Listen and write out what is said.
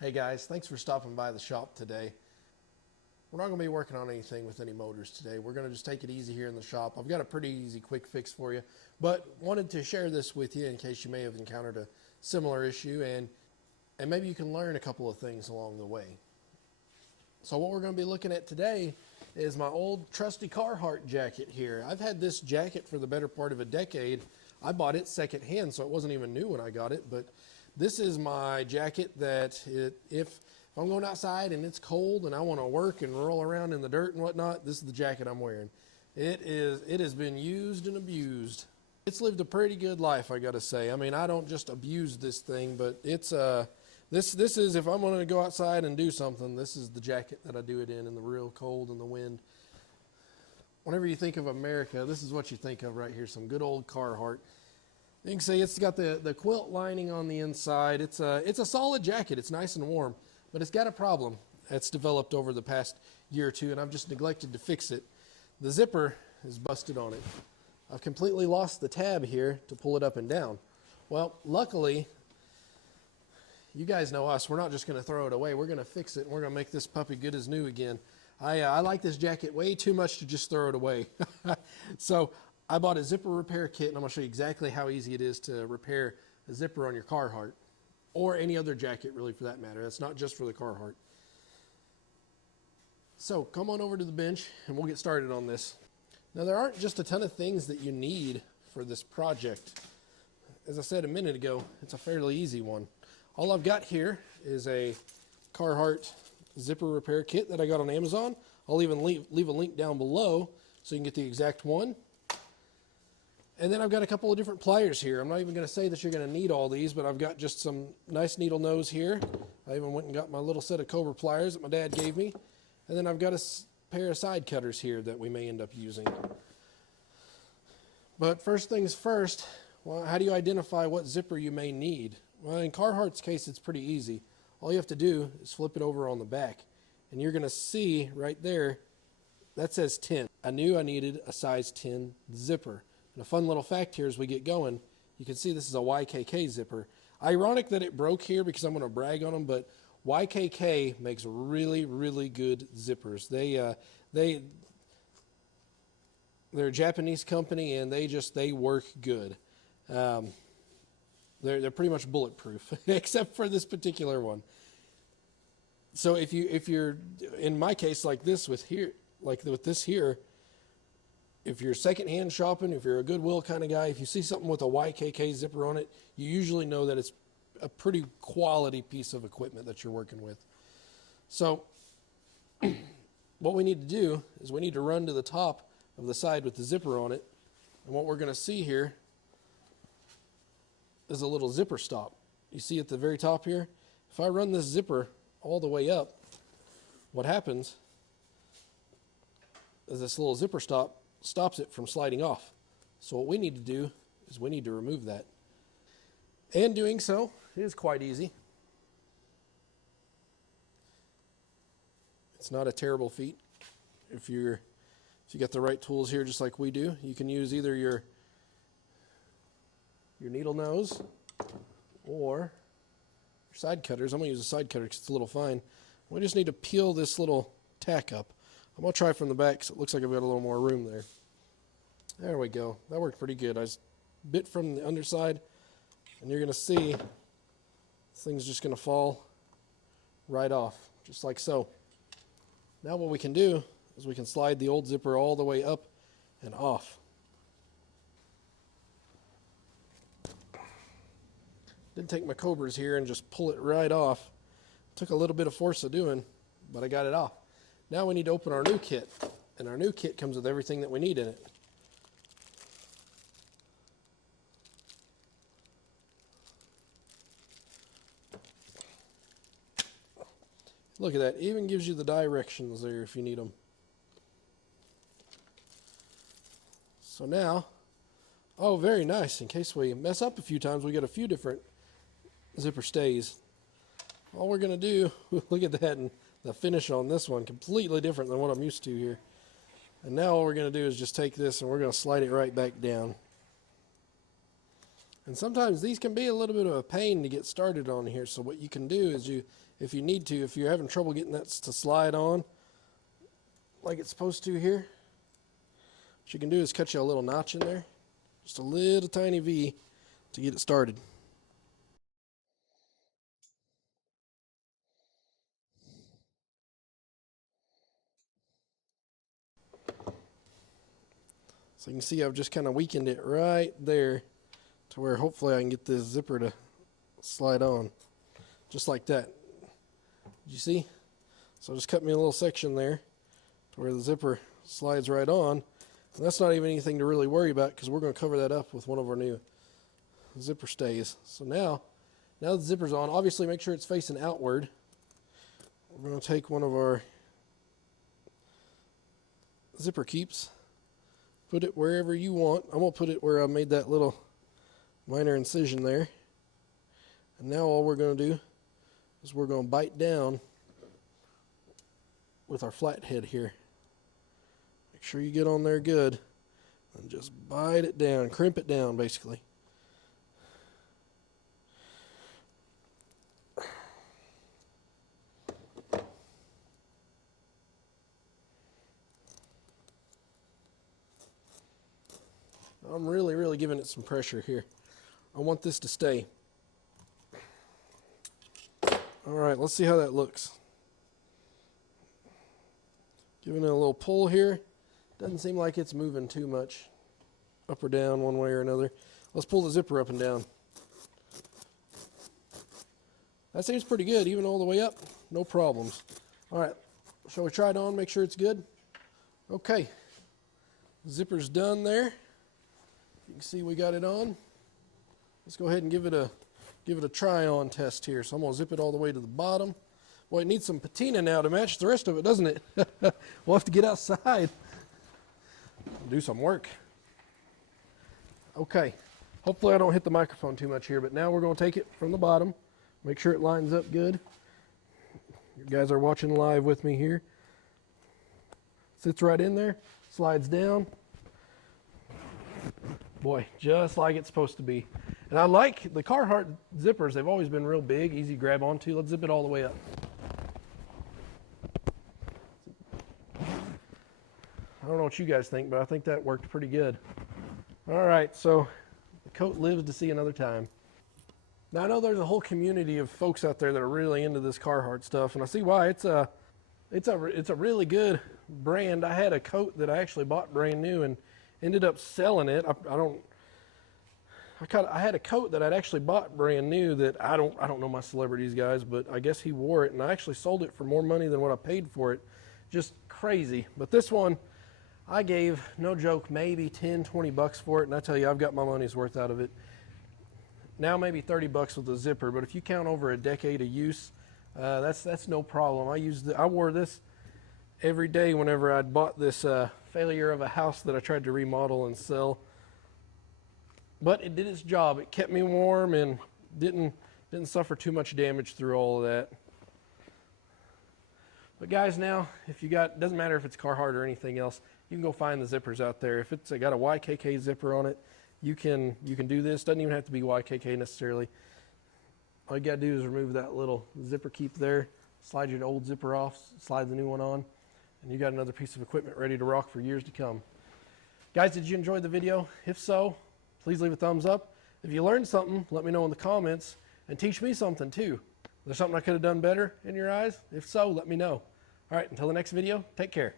Hey guys, thanks for stopping by the shop today. We're not going to be working on anything with any motors today. We're going to just take it easy here in the shop. I've got a pretty easy quick fix for you, but wanted to share this with you in case you may have encountered a similar issue and maybe you can learn a couple of things along the way. So what we're going to be looking at today is my old trusty Carhartt jacket here. I've had this jacket for the better part of a decade. I bought it secondhand, so it wasn't even new when I got it, but this is my jacket that if I'm going outside and it's cold and I want to work and roll around in the dirt and whatnot, this is the jacket I'm wearing. It has been used and abused. It's lived a pretty good life, I gotta say. I mean, I don't just abuse this thing, but it's this is, if I'm going to go outside and do something, this is the jacket that I do it in the real cold and the wind. Whenever you think of America, this is what you think of right here, some good old Carhartt. You can see it's got the quilt lining on the inside. It's a solid jacket. It's nice and warm, but it's got a problem that's developed over the past year or two, and I've just neglected to fix it. The zipper is busted on it. I've completely lost the tab here to pull it up and down. Well, luckily, you guys know us. We're not just going to throw it away. We're going to fix it, and we're going to make this puppy good as new again. I like this jacket way too much to just throw it away. So I bought a zipper repair kit, and I'm going to show you exactly how easy it is to repair a zipper on your Carhartt, or any other jacket really for that matter. That's not just for the Carhartt. So come on over to the bench, and we'll get started on this. Now, there aren't just a ton of things that you need for this project. As I said a minute ago, it's a fairly easy one. All I've got here is a Carhartt zipper repair kit that I got on Amazon. I'll even leave a link down below so you can get the exact one. And then I've got a couple of different pliers here. I'm not even going to say that you're going to need all these, but I've got just some nice needle nose here. I even went and got my little set of Cobra pliers that my dad gave me. And then I've got a pair of side cutters here that we may end up using. But first things first, well, how do you identify what zipper you may need? Well, in Carhartt's case, it's pretty easy. All you have to do is flip it over on the back, and you're going to see right there, that says 10. I knew I needed a size 10 zipper. And a fun little fact here as we get going, you can see this is a YKK zipper. Ironic that it broke here because I'm going to brag on them, but YKK makes really, really good zippers. They're a Japanese company, and they work good. They're pretty much bulletproof, except for this particular one. So if you're in my case like this with this here, if you're secondhand shopping, if you're a Goodwill kind of guy, if you see something with a YKK zipper on it, you usually know that it's a pretty quality piece of equipment that you're working with. So what we need to do is we need to run to the top of the side with the zipper on it. And what we're going to see here is a little zipper stop. You see at the very top here? If I run this zipper all the way up, what happens is this little zipper stop stops it from sliding off. So what we need to do is we need to remove that. And doing so is quite easy. It's not a terrible feat. If you got the right tools here, just like we do, you can use either your needle nose or your side cutters. I'm going to use a side cutter because it's a little fine. We just need to peel this little tack up. I'm going to try from the back because it looks like I've got a little more room there. There we go. That worked pretty good. I just bit from the underside, and you're going to see this thing's just going to fall right off, just like so. Now what we can do is we can slide the old zipper all the way up and off. Didn't take my Cobras here and just pull it right off. Took a little bit of force of doing, but I got it off. Now we need to open our new kit, and our new kit comes with everything that we need in it. Look at that, it even gives you the directions there if you need them. So now, oh, very nice. In case we mess up a few times, we got a few different zipper stays. All we're going to do, look at that, and the finish on this one, completely different than what I'm used to here. And now all we're going to do is just take this and we're going to slide it right back down. And sometimes these can be a little bit of a pain to get started on here. So what you can do is if you need to, if you're having trouble getting that to slide on like it's supposed to here, what you can do is cut you a little notch in there, just a little tiny V to get it started. So you can see I've just kind of weakened it right there to where hopefully I can get this zipper to slide on, just like that. Did you see? So just cut me a little section there to where the zipper slides right on. And that's not even anything to really worry about because we're going to cover that up with one of our new zipper stays. So now the zipper's on, obviously make sure it's facing outward. We're going to take one of our zipper keeps, put it wherever you want. I'm going to put it where I made that little minor incision there. And now all we're going to do is we're going to bite down with our flat head here. Make sure you get on there good and just bite it down, crimp it down basically. I'm really giving it some pressure here. I want this to stay. All right, let's see how that looks. Giving it a little pull here. Doesn't seem like it's moving too much up or down one way or another. Let's pull the zipper up and down. That seems pretty good, even all the way up. No problems. All right, shall we try it on, make sure it's good? Okay, zipper's done there. You can see we got it on. Let's go ahead and give it a try-on test here. So I'm going to zip it all the way to the bottom. Boy, it needs some patina now to match the rest of it, doesn't it? We'll have to get outside and do some work. Okay, hopefully I don't hit the microphone too much here, but now we're going to take it from the bottom, make sure it lines up good. You guys are watching live with me here. Sits right in there, slides down. Boy, just like it's supposed to be. And I like the Carhartt zippers. They've always been real big, easy to grab onto. Let's zip it all the way up. I don't know what you guys think, but I think that worked pretty good. All right, so the coat lives to see another time. Now, I know there's a whole community of folks out there that are really into this Carhartt stuff, and I see why. It's a really good brand. I had a coat that I actually bought brand new and ended up selling it. I had a coat that I'd actually bought brand new that I don't know my celebrities, guys, but I guess he wore it, and I actually sold it for more money than what I paid for it. Just crazy. But this one, I gave, no joke, maybe 10, 20 bucks for it, and I tell you, I've got my money's worth out of it. Now maybe 30 bucks with the zipper, but if you count over a decade of use, that's no problem. I wore this every day whenever I'd bought this failure of a house that I tried to remodel and sell. But it did its job. It kept me warm and didn't suffer too much damage through all of that. But guys, now, doesn't matter if it's Carhartt or anything else, you can go find the zippers out there. If it's got a YKK zipper on it, you can do this. Doesn't even have to be YKK necessarily. All you gotta do is remove that little zipper keep there, slide your old zipper off, slide the new one on, and you got another piece of equipment ready to rock for years to come. Guys, did you enjoy the video? If so, please leave a thumbs up. If you learned something, let me know in the comments and teach me something too. Is there something I could have done better in your eyes? If so, let me know. All right, until the next video, take care.